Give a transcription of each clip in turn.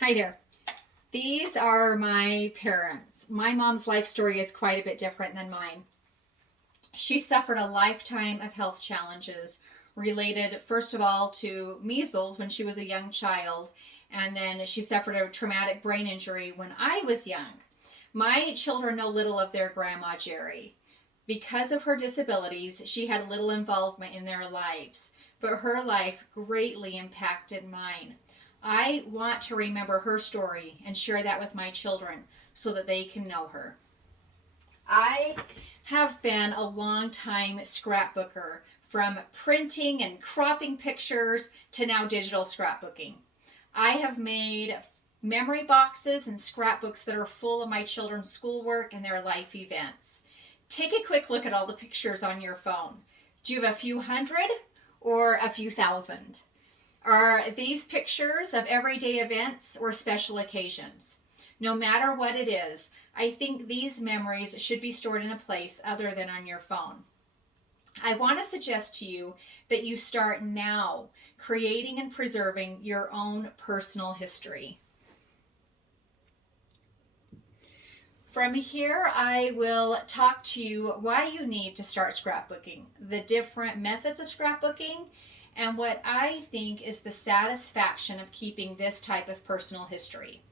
Hi there. These are my parents. My mom's life story is quite a bit different than mine. She suffered a lifetime of health challenges related, first of all, to measles when she was a young child, and then she suffered a traumatic brain injury when I was young. My children know little of their grandma Jerry. Because of her disabilities, she had little involvement in their lives, but her life greatly impacted mine. I want to remember her story and share that with my children so that they can know her. I have been a long time scrapbooker, from printing and cropping pictures to now digital scrapbooking. I have made memory boxes and scrapbooks that are full of my children's schoolwork and their life events. Take a quick look at all the pictures on your phone. Do you have a few hundred or a few thousand? Are these pictures of everyday events or special occasions? No matter what it is, I think these memories should be stored in a place other than on your phone. I want to suggest to you that you start now creating and preserving your own personal history. From here, I will talk to you why you need to start scrapbooking, the different methods of scrapbooking, and what I think is the satisfaction of keeping this type of personal history.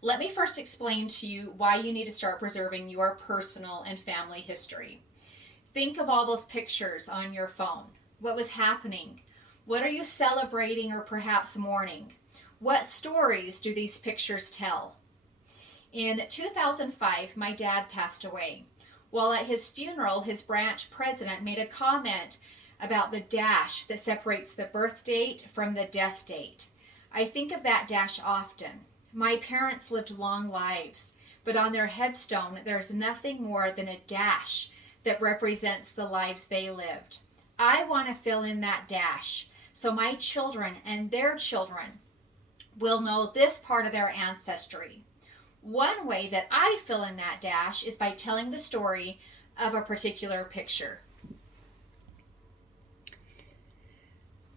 Let me first explain to you why you need to start preserving your personal and family history. Think of all those pictures on your phone. What was happening? What are you celebrating or perhaps mourning? What stories do these pictures tell? In 2005, my dad passed away. While at his funeral, his branch president made a comment about the dash that separates the birth date from the death date. I think of that dash often. My parents lived long lives, but on their headstone, there's nothing more than a dash that represents the lives they lived. I want to fill in that dash so my children and their children will know this part of their ancestry. One way that I fill in that dash is by telling the story of a particular picture.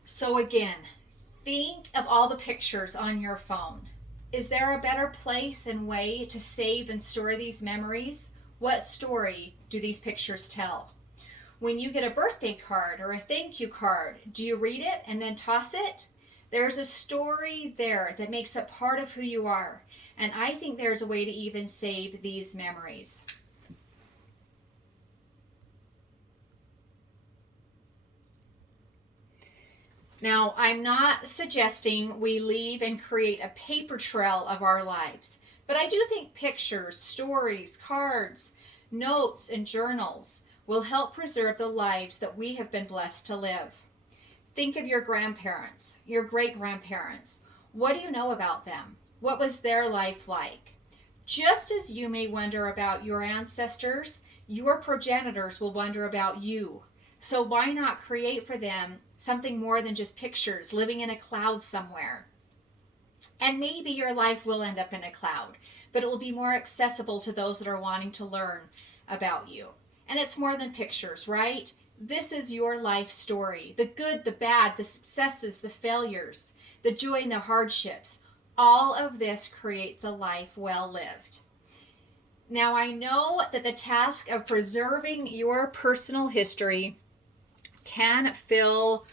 So again, think of all the pictures on your phone. Is there a better place and way to save and store these memories? What story do these pictures tell? When you get a birthday card or a thank you card, do you read it and then toss it? There's a story there that makes it part of who you are. And I think there's a way to even save these memories. Now, I'm not suggesting we leave and create a paper trail of our lives, but I do think pictures, stories, cards, notes, and journals will help preserve the lives that we have been blessed to live. Think of your grandparents, your great-grandparents. What do you know about them? What was their life like? Just as you may wonder about your ancestors, your progenitors will wonder about you. So why not create for them something more than just pictures living in a cloud somewhere? And maybe your life will end up in a cloud, but it will be more accessible to those that are wanting to learn about you. And it's more than pictures, right? This is your life story. The good, the bad, the successes, the failures, the joy and the hardships. All of this creates a life well lived. Now, I know that the task of preserving your personal history can feel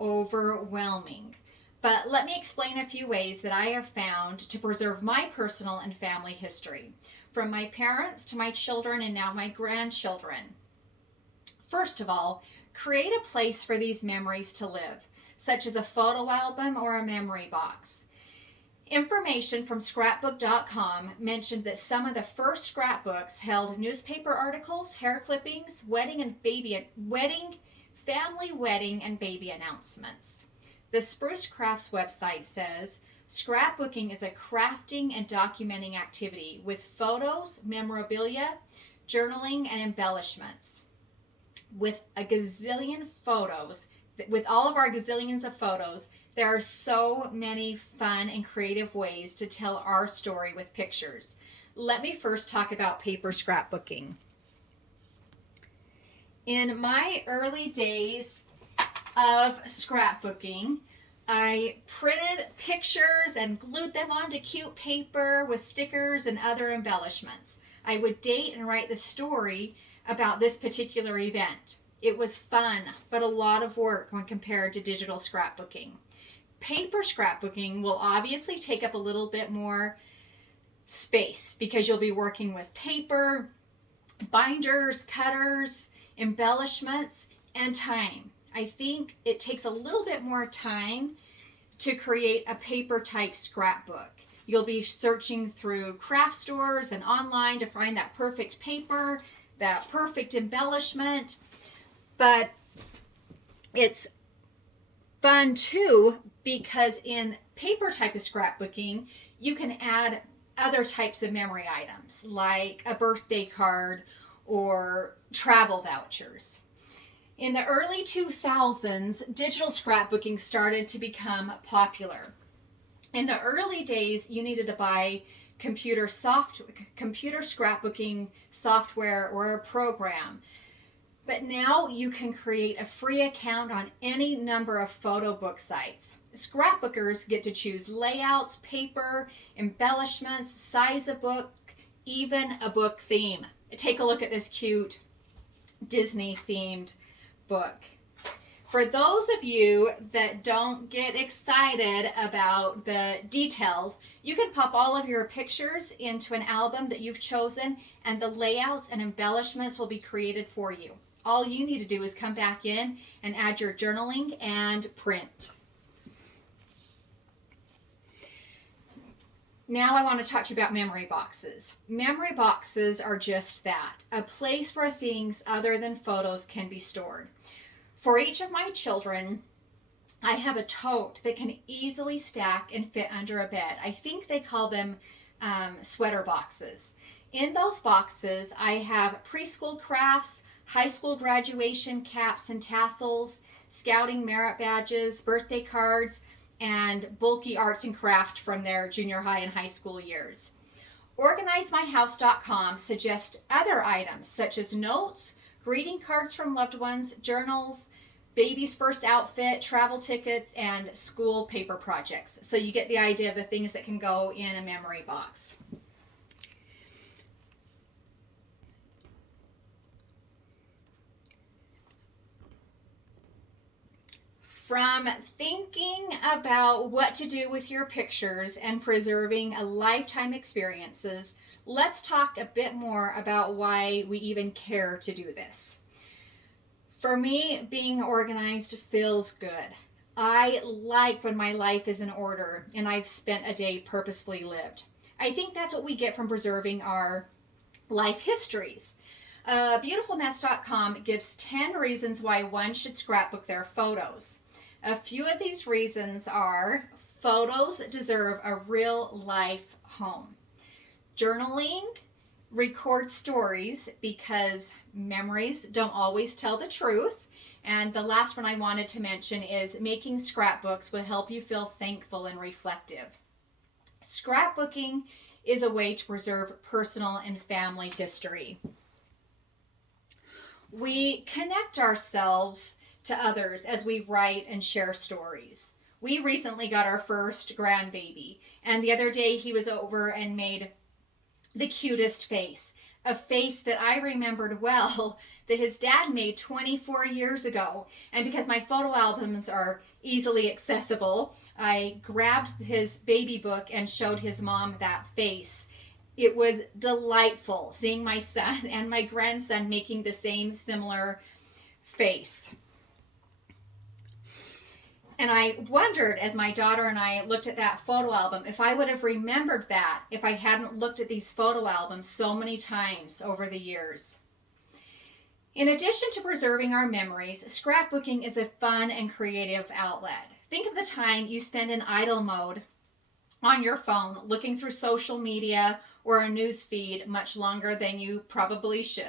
overwhelming. But let me explain a few ways that I have found to preserve my personal and family history, from my parents to my children and now my grandchildren. First of all, create a place for these memories to live, such as a photo album or a memory box. Information from scrapbook.com mentioned that some of the first scrapbooks held newspaper articles, hair clippings, family wedding and baby announcements. The Spruce Crafts website says, scrapbooking is a crafting and documenting activity with photos, memorabilia, journaling, and embellishments. With a gazillion photos, with all of our gazillions of photos, there are so many fun and creative ways to tell our story with pictures. Let me first talk about paper scrapbooking. In my early days of scrapbooking, I printed pictures and glued them onto cute paper with stickers and other embellishments. I would date and write the story about this particular event. It was fun, but a lot of work when compared to digital scrapbooking. Paper scrapbooking will obviously take up a little bit more space because you'll be working with paper, binders, cutters, embellishments, and time. I think it takes a little bit more time to create a paper type scrapbook. You'll be searching through craft stores and online to find that perfect paper, that perfect embellishment, but it's fun too because in paper type of scrapbooking, you can add other types of memory items like a birthday card or travel vouchers. In the early 2000s, digital scrapbooking started to become popular. In the early days, you needed to buy computer scrapbooking software or a program. But now you can create a free account on any number of photo book sites. Scrapbookers get to choose layouts, paper, embellishments, size of book, even a book theme. Take a look at this cute Disney themed book. For those of you that don't get excited about the details, you can pop all of your pictures into an album that you've chosen, and the layouts and embellishments will be created for you. All you need to do is come back in and add your journaling and print. Now I want to talk to you about memory boxes. Memory boxes are just that, a place where things other than photos can be stored. For each of my children, I have a tote that can easily stack and fit under a bed. I think they call them sweater boxes. In those boxes, I have preschool crafts, high school graduation caps and tassels, scouting merit badges, birthday cards, and bulky arts and craft from their junior high and high school years. OrganizeMyHouse.com suggests other items such as notes, greeting cards from loved ones, journals, baby's first outfit, travel tickets, and school paper projects. So you get the idea of the things that can go in a memory box. From thinking about what to do with your pictures and preserving a lifetime experiences, let's talk a bit more about why we even care to do this. For me, being organized feels good. I like when my life is in order and I've spent a day purposefully lived. I think that's what we get from preserving our life histories. Beautifulmess.com gives 10 reasons why one should scrapbook their photos. A few of these reasons are: photos deserve a real life home. Journaling records stories because memories don't always tell the truth. And the last one I wanted to mention is making scrapbooks will help you feel thankful and reflective. Scrapbooking is a way to preserve personal and family history. We connect ourselves to others as we write and share stories. We recently got our first grandbaby, and the other day he was over and made the cutest face, a face that I remembered well that his dad made 24 years ago. And because my photo albums are easily accessible, I grabbed his baby book and showed his mom that face. It was delightful seeing my son and my grandson making the same similar face. And I wondered, as my daughter and I looked at that photo album, if I would have remembered that if I hadn't looked at these photo albums so many times over the years. In addition to preserving our memories, scrapbooking is a fun and creative outlet. Think of the time you spend in idle mode on your phone looking through social media or a news feed much longer than you probably should.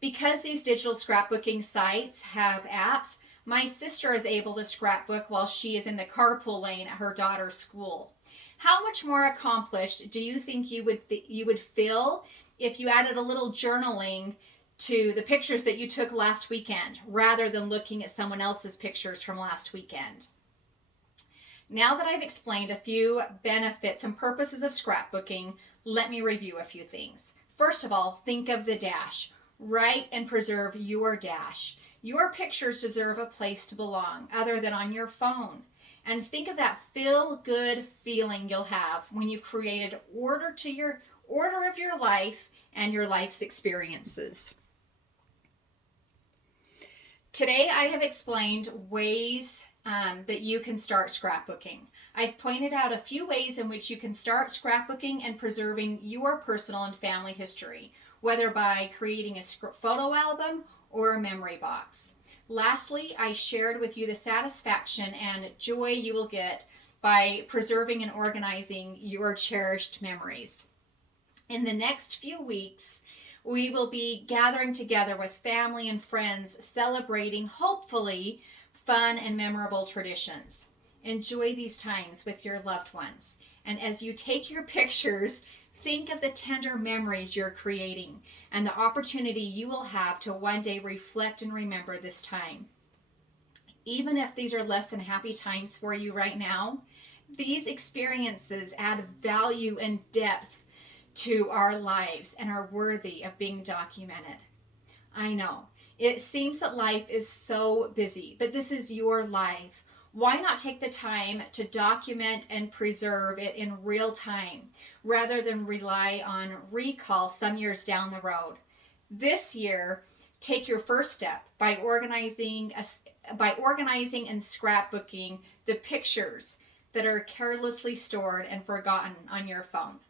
Because these digital scrapbooking sites have apps, my sister is able to scrapbook while she is in the carpool lane at her daughter's school. How much more accomplished do you think you would feel if you added a little journaling to the pictures that you took last weekend rather than looking at someone else's pictures from last weekend? Now that I've explained a few benefits and purposes of scrapbooking, let me review a few things. First of all, think of the dash. Write and preserve your dash. Your pictures deserve a place to belong other than on your phone. And think of that feel-good feeling you'll have when you've created order of your life and your life's experiences. Today I have explained ways that you can start scrapbooking. I've pointed out a few ways in which you can start scrapbooking and preserving your personal and family history, whether by creating a photo album or a memory box. Lastly, I shared with you the satisfaction and joy you will get by preserving and organizing your cherished memories. In the next few weeks, we will be gathering together with family and friends, celebrating, hopefully, fun and memorable traditions. Enjoy these times with your loved ones. And as you take your pictures, think of the tender memories you're creating and the opportunity you will have to one day reflect and remember this time. Even if these are less than happy times for you right now, these experiences add value and depth to our lives and are worthy of being documented. I know, it seems that life is so busy, but this is your life. Why not take the time to document and preserve it in real time rather than rely on recall some years down the road? This year, take your first step by organizing and scrapbooking the pictures that are carelessly stored and forgotten on your phone.